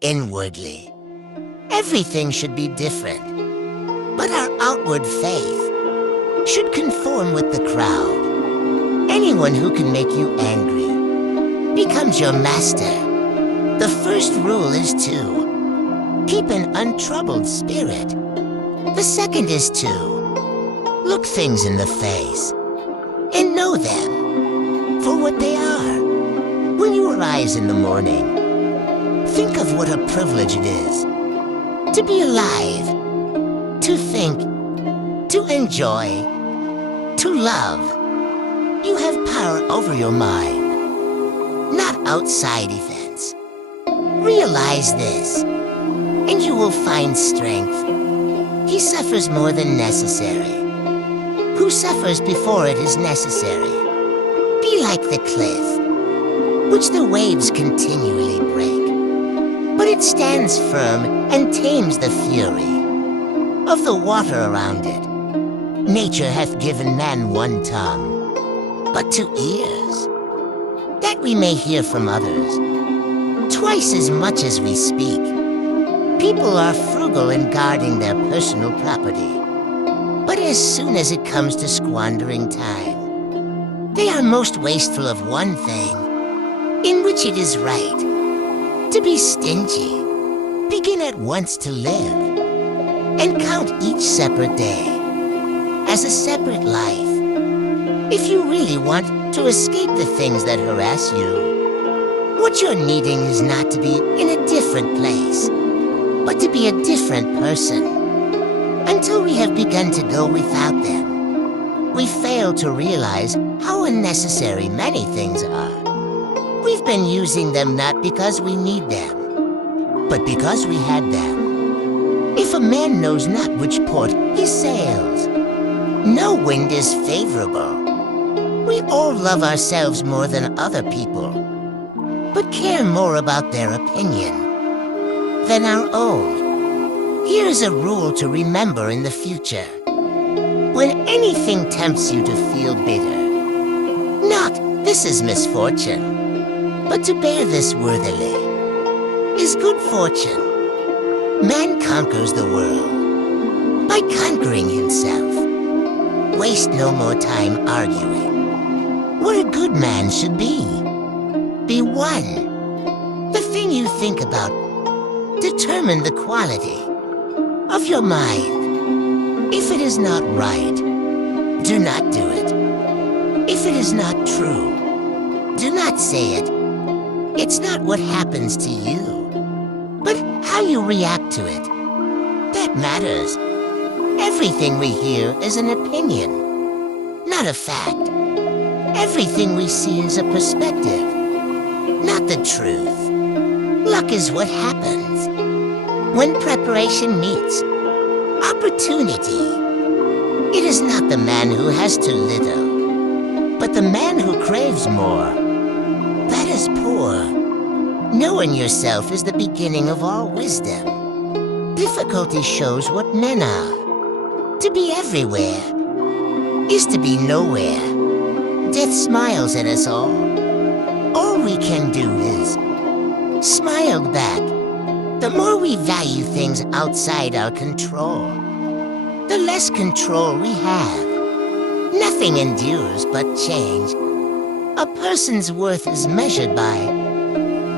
inwardly. Everything should be different, but our outward faith should conform with the crowd. Anyone who can make you angry becomes your master. The first rule is to keep an untroubled spirit. The second is to look things in the face and know them for what they are. When you arise in the morning, think of what a privilege it is to be alive, to think, to enjoy, to love. You have power over your mind, not outside events. Realize this, and you will find strength. He suffers more than necessary. Who suffers before it is necessary? Be like the cliff, which the waves continually break, but it stands firm and tames the fury of the water around it. Nature hath given man one tongue, but 2 ears, that we may hear from others twice as much as we speak. People are frugal in guarding their personal property, but as soon as it comes to squandering time, they are most wasteful of one thing, in which it is right to be stingy. Begin at once to live, and count each separate day as a separate life. If you really want to escape the things that harass you, what you're needing is not to be in a different place, but to be a different person. Until we have begun to go without them, we fail to realize how unnecessary many things are. We've been using them not because we need them, but because we had them. If a man knows not which port he sails, no wind is favorable. We all love ourselves more than other people, but care more about their opinion than our own. Here's a rule to remember in the future. When anything tempts you to feel bitter, not this is misfortune, but to bear this worthily is good fortune. Man conquers the world by conquering himself. Waste no more time arguing what a good man should be. Be one. The thing you think about determine the quality of your mind. If it is not right, do not do it. If it is not true, do not say it. It's not what happens to you, but how you react to it. That matters. Everything we hear is an opinion, not a fact. Everything we see is a perspective, not the truth. Luck is what happens when preparation meets opportunity. It is not the man who has too little, but the man who craves more. That is poor. Knowing yourself is the beginning of all wisdom. Difficulty shows what men are. To be everywhere is to be nowhere. Death smiles at us all. All we can do is smile back. The more we value things outside our control, the less control we have. Nothing endures but change. A person's worth is measured by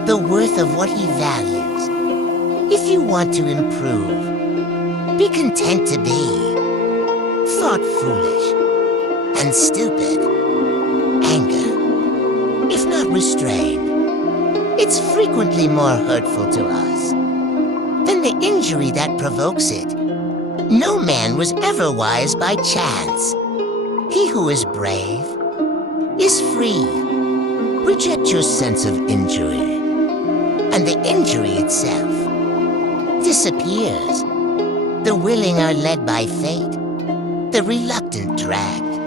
the worth of what he values. If you want to improve, be content to be thought foolish and stupid. Anger, if not restrained, it's frequently more hurtful to us than the injury that provokes it. No man was ever wise by chance. He who is brave is free. Reject your sense of injury, and the injury itself disappears. The willing are led by fate, the reluctant dragged.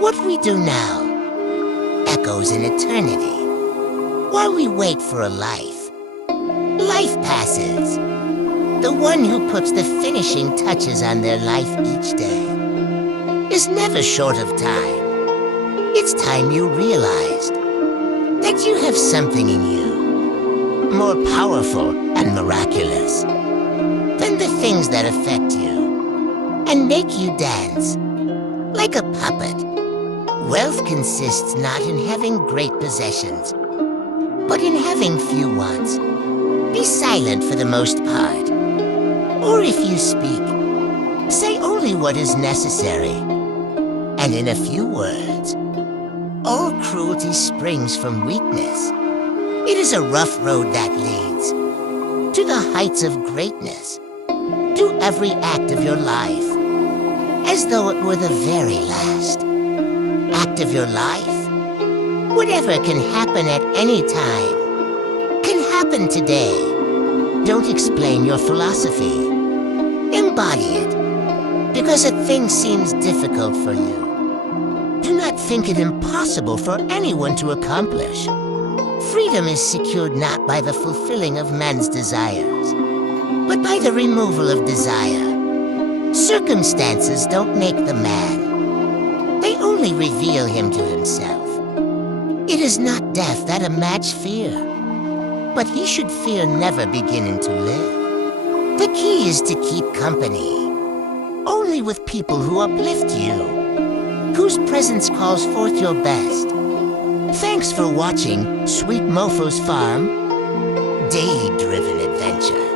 What we do now echoes in eternity. While we wait for a life, life passes. The one who puts the finishing touches on their life each day is never short of time. It's time you realized that you have something in you more powerful and miraculous than the things that affect you and make you dance like a puppet. Wealth consists not in having great possessions, but in having few wants. Be silent for the most part, or if you speak, say only what is necessary. And in a few words, all cruelty springs from weakness. It is a rough road that leads to the heights of greatness. Do every act of your life as though it were the very last act of your life. Whatever can happen at any time can happen today. Don't explain your philosophy. Embody it, because a thing seems difficult for you. Do not think it impossible for anyone to accomplish. Freedom is secured not by the fulfilling of men's desires, but by the removal of desire. Circumstances don't make the man. They only reveal him to himself. It is not death that a match fear, but he should fear never beginning to live. The key is to keep company only with people who uplift you, whose presence calls forth your best. Thanks for watching Sweet MoFo's Farm Daily-Driven Adventure.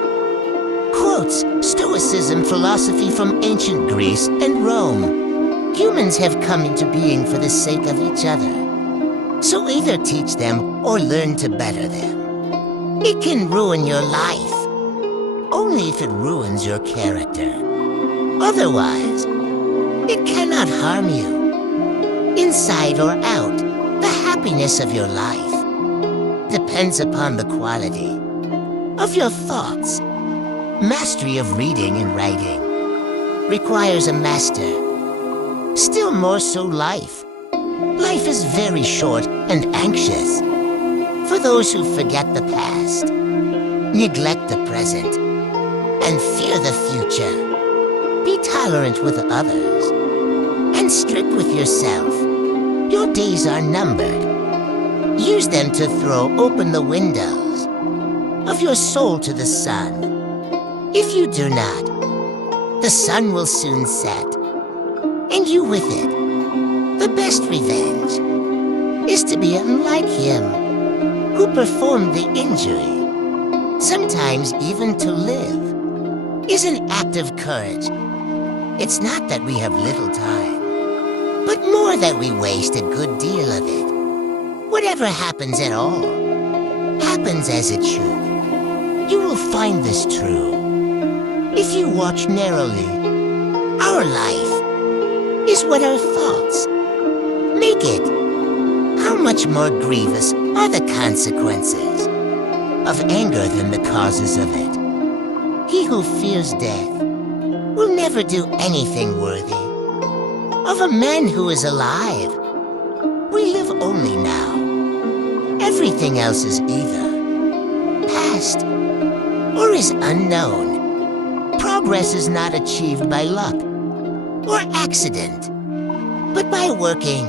Quotes Stoicism philosophy from ancient Greece and Rome. Humans have come into being for the sake of each other. So either teach them or learn to better them. It can ruin your life only if it ruins your character. Otherwise, it cannot harm you. Inside or out, the happiness of your life depends upon the quality of your thoughts. Mastery of reading and writing requires a master. Still more so life. Life is very short and anxious for those who forget the past, neglect the present, and fear the future. Be tolerant with others and strict with yourself. Your days are numbered. Use them to throw open the windows of your soul to the sun. If you do not, the sun will soon set, and you with it. The best revenge is to be unlike him who performed the injury. Sometimes even to live is an act of courage. It's not that we have little time, but more that we waste a good deal of it. Whatever happens at all, happens as it should. You will find this true if you watch narrowly. Our life is what our thoughts make it. How much more grievous are the consequences of anger than the causes of it? He who fears death will never do anything worthy of a man who is alive. We live only now. Everything else is either past or is unknown. Progress is not achieved by luck or accident, but by working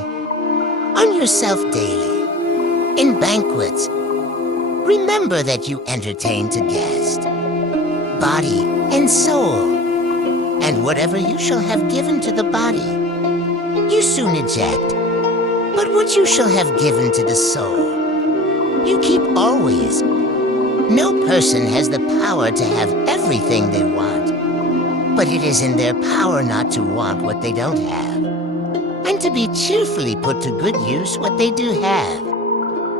on yourself daily. In banquets, remember that you entertain to guest, body and soul, and whatever you shall have given to the body, you soon eject. But what you shall have given to the soul, you keep always. No person has the power to have everything they want, but it is in their power not to want what they don't have, and to be cheerfully put to good use what they do have.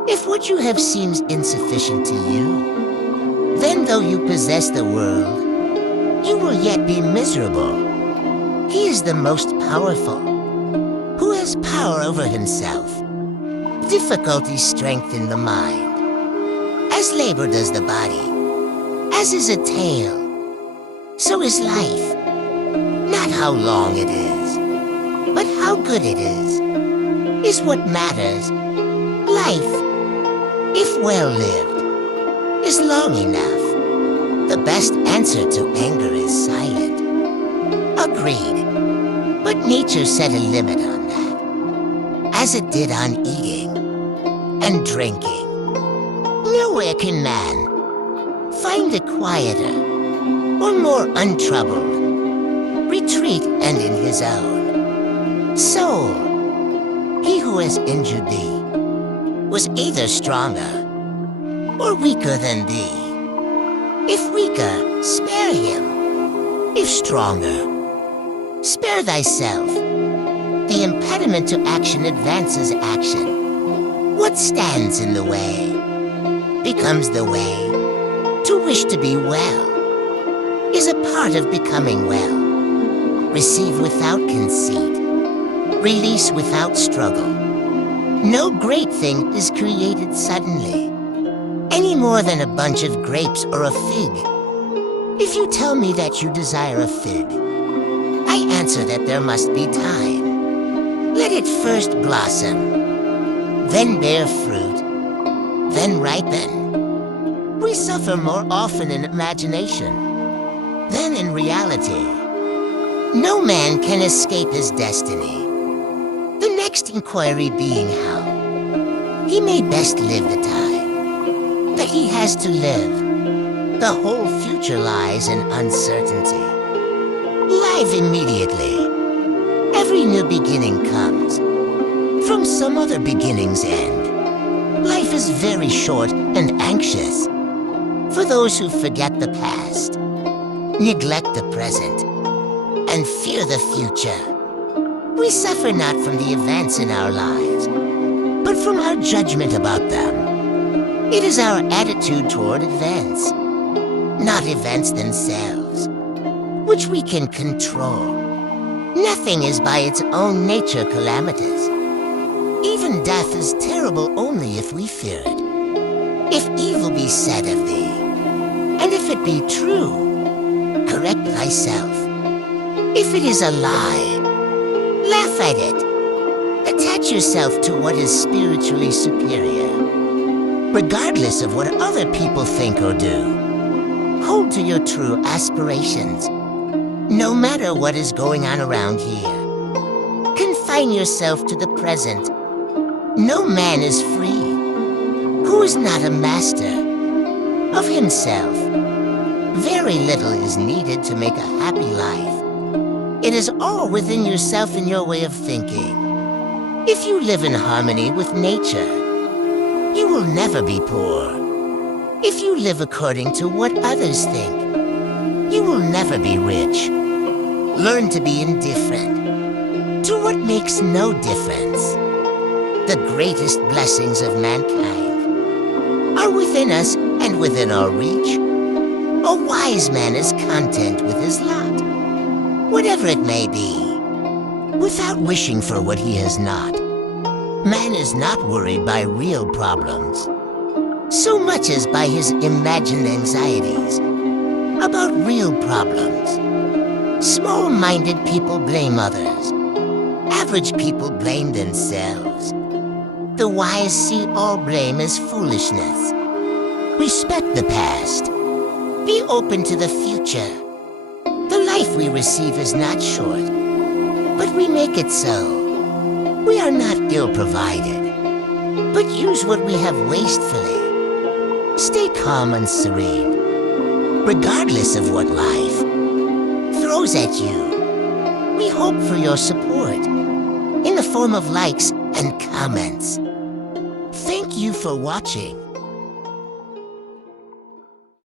If what you have seems insufficient to you, then though you possess the world, you will yet be miserable. He is the most powerful, who has power over himself. Difficulties strengthen the mind, as labor does the body. As is a tale, so is life. Not how long it is, but how good it is what matters. Life, if well lived, is long enough. The best answer to anger is silent. Agreed, but nature set a limit on that, as it did on eating and drinking. Nowhere can man find a quieter or more untroubled retreat and in his own soul. He who has injured thee was either stronger or weaker than thee. If weaker, spare him. If stronger, spare thyself. The impediment to action advances action. What stands in the way becomes the way. To wish to be well is a part of becoming well. Receive without conceit. Release without struggle. No great thing is created suddenly, any more than a bunch of grapes or a fig. If you tell me that you desire a fig, I answer that there must be time. Let it first blossom, then bear fruit, then ripen. We suffer more often in imagination than in reality. No man can escape his destiny. The next inquiry being how he may best live the time that he has to live. The whole future lies in uncertainty. Live immediately. Every new beginning comes from some other beginning's end. Life is very short and anxious for those who forget the past, neglect the present, and fear the future. We suffer not from the events in our lives, but from our judgment about them. It is our attitude toward events, not events themselves, which we can control. Nothing is by its own nature calamitous. Even death is terrible only if we fear it. If evil be said of thee, and if it be true, correct thyself. If it is a lie, laugh at it. Attach yourself to what is spiritually superior, regardless of what other people think or do. Hold to your true aspirations, no matter what is going on around here. Confine yourself to the present. No man is free who is not a master of himself. Very little is needed to make a happy life. It is all within yourself and your way of thinking. If you live in harmony with nature, you will never be poor. If you live according to what others think, you will never be rich. Learn to be indifferent to what makes no difference. The greatest blessings of mankind are within us and within our reach. A wise man is content with his lot, whatever it may be, without wishing for what he has not. Man is not worried by real problems, so much as by his imagined anxieties about real problems. Small-minded people blame others. Average people blame themselves. The wise see all blame as foolishness. Respect the past. Be open to the future. The life we receive is not short, but we make it so. We are not ill-provided, but use what we have wastefully. Stay calm and serene, regardless of what life throws at you. We hope for your support in the form of likes and comments. Thank you for watching.